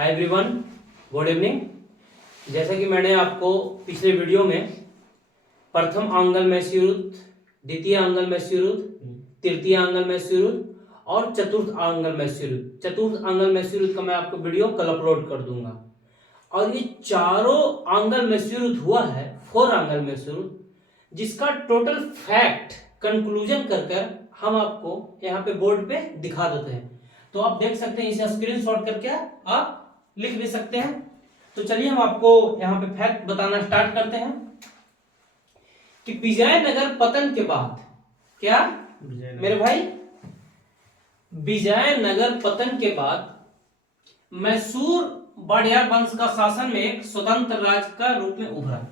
Hi everyone, good evening. जैसा कि मैंने आपको पिछले वीडियो में प्रथम आंगल में शीरुत, द्वितीय आंगल में शीरुत, तृतीय आंगल में शीरुत और चतुर्थ आंगल में शीरुत, चतुर्थ आंगल में शीरुत का मैं आपको वीडियो कल अपलोड कर दूंगा। और ये चारों आंगल में शीरुत हुआ है, 4 आंगल में शीरुत, जिसका टोटल फैक्ट कंक्लूजन कर हम आपको यहाँ पे बोर्ड पे दिखा देते हैं। तो आप देख सकते हैं, इसे स्क्रीनशॉट करके आप लिख भी सकते हैं। तो चलिए हम आपको यहाँ पे फैक्ट बताना स्टार्ट करते हैं कि विजयनगर पतन के बाद क्या मेरे भाई, विजयनगर पतन के बाद मैसूर वाडियार वंश का शासन में एक स्वतंत्र राज्य का रूप में उभरा।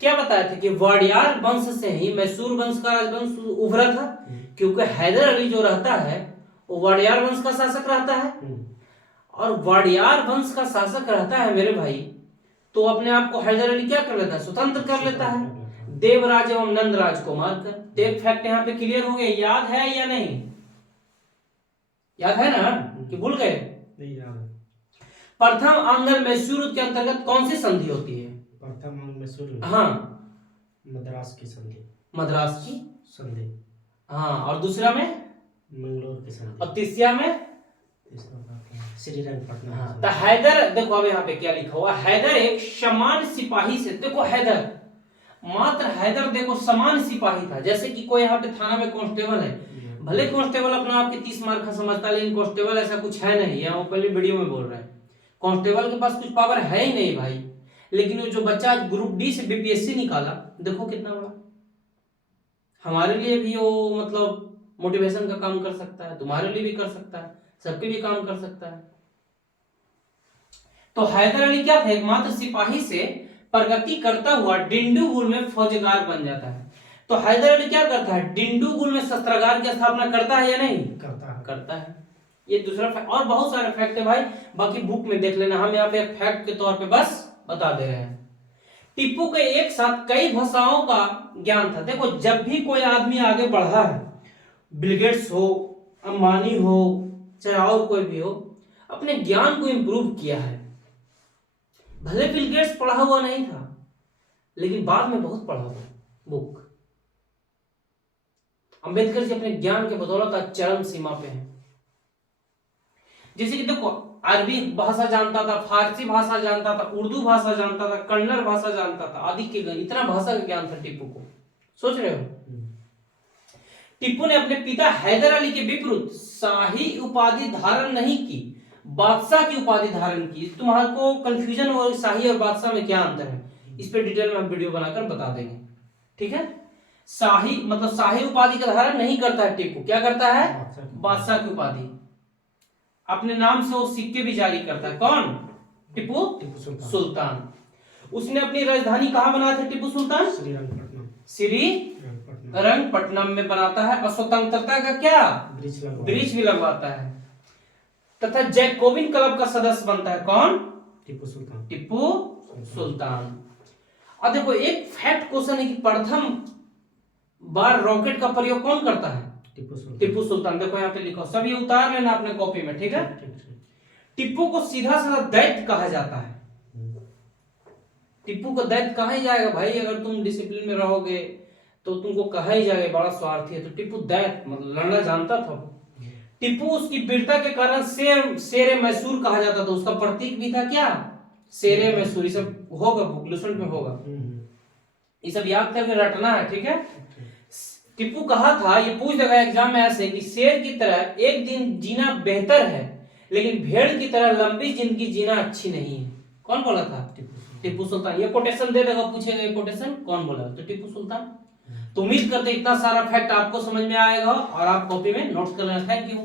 क्या बताया था कि वाडियार वंश से ही मैसूर वंश का राजवंश उभरा था, क्योंकि हैदर अली जो रहता है वो वाडियार वंश का शासक रहता है। और वाडियार वंश का शासक रहता है मेरे भाई, तो अपने आप को हैदर अली क्या कर लेता है, स्वतंत्र कर लेता है देवराज एवं नंदराज को मारकर। तो एक फैक्ट यहाँ पे क्लियर हो गया, याद है या नहीं? याद है ना कि भूल गए? नहीं याद है। प्रथम आंगल मैसूर के अंतर्गत कौन सी संधि होती है? प्रथम आंगल मैसूर, हाँ, मद्रास की संधि, मद्रास की संधि। हाँ, और दूसरा में मंगलोर की संधि, और तीसरा में श्रीरंगपट्टनम। हाँ, तो हैदर, देखो अब यहाँ पे क्या लिखा हुआ, हैदर एक समान सिपाही से, देखो हैदर, मात्र हैदर देखो समान सिपाही था। जैसे कि कोई यहाँ पे थाना में कांस्टेबल है, भले कांस्टेबल अपना आपके 30 मार्क का समझता है, लेकिन कांस्टेबल ऐसा कुछ है नहीं है। वो पहले वीडियो में बोल रहा है, कांस्टेबल के पास कुछ पावर है ही नहीं भाई। लेकिन वो जो बच्चा ग्रुप डी से बीपीएससी निकाला, देखो कितना बड़ा, हमारे लिए भी वो मतलब मोटिवेशन का काम कर सकता है, तुम्हारे लिए भी कर सकता है, सबके लिए काम कर सकता है। तो हैदर अली क्या था, एकमात्र सिपाही से प्रगति करता हुआ डिंडुगुल में फौजदार बन जाता है। तो हैदर अली क्या करता है, डिंडुगुल में शस्त्रागार की स्थापना करता है या नहीं? करता है। ये दूसरा फैक्ट, और बहुत सारे फैक्ट है भाई, बाकी बुक में देख लेना। हम यहाँ पे एक फैक्ट के तौर पे बस बता दे रहे हैं। टिप्पू के एक साथ कई भाषाओं का ज्ञान था। देखो, जब भी कोई आदमी आगे बढ़ा है, बिल गेट्स हो, अंबानी हो, चाहे और कोई भी हो, अपने ज्ञान को इंप्रूव किया है। भले बिल गेट्स पढ़ा हुआ नहीं था, लेकिन बाद में बहुत पढ़ा हुआ बुक। अंबेडकर जी अपने ज्ञान के बदौलत चरम सीमा पे हैं। जैसे कि देखो, अरबी भाषा जानता था, फारसी भाषा जानता था, उर्दू भाषा जानता था, कन्नड़ भाषा जानता था, आदि के इतना भाषा का ज्ञान था टिप्पू को। सोच रहे हो? टिप्पू ने अपने पिता हैदर अली के विपरीत शाही उपाधि धारण नहीं की, बादशाह की उपाधि धारण की। तुम्हारे को कंफ्यूजन हो शाही और बादशाह में क्या अंतर है, इस पे डिटेल में हम वीडियो बनाकर बता देंगे, ठीक है? शाही मतलब शाही उपाधि का धारण नहीं करता है टिप्पू, क्या करता है, बादशाह की उपाधि। अपने नाम से वो सिक्के भी जारी करता है। कौन? टिप्पू सुल्तान। उसने अपनी राजधानी कहाँ बनाया था टिप्पू सुल्तान? श्रीरंगपट्टनम में बनाता है। और स्वतंत्रता का क्या ब्रिज भी लगवाता है, तथा जैकोबिन क्लब का सदस्य बनता है। कौन? टिप्पू सुल्तान। और देखो, एक फैक्ट क्वेश्चन है कि प्रथम बार रॉकेट का प्रयोग कौन करता है? टिप्पू सुल्तान। देखो यहाँ पे लिखो, सब ये उतार लेना अपने कॉपी में, ठीक है? टिप्पू को सीधा साधा दैत्य कहा जाता है। टिप्पू को दैत्य कहा ही जाएगा भाई, अगर तुम डिसिप्लिन में रहोगे तो तुमको कहा ही जाएगा बड़ा स्वार्थी है। तो टिप्पू दैत्य मतलब लड़ना जानता था। टिप्पू उसकी वीरता के कारण शेरे मैसूर कहा जाता था। उसका प्रतीक भी था क्या, शेरे मैसूर। ये सब होगा बुक लिस्ट में होगा, ये सब याद करके रटना है, ठीक है? टिप्पू कहा था, ये पूछ देगा एग्जाम में ऐसे, कि शेर की तरह एक दिन जीना बेहतर है, लेकिन भेड़ की तरह लंबी जिंदगी जीना अच्छी नहीं है। कौन बोला था? टिप्पू सुल्तान। ये कोटेशन दे देगा, पूछेगा ये कोटेशन कौन बोला, तो टिप्पू सुल्तान। तो उम्मीद करते इतना सारा फैक्ट आपको समझ में आएगा और आप कॉपी में नोट कर लेना। Thank you.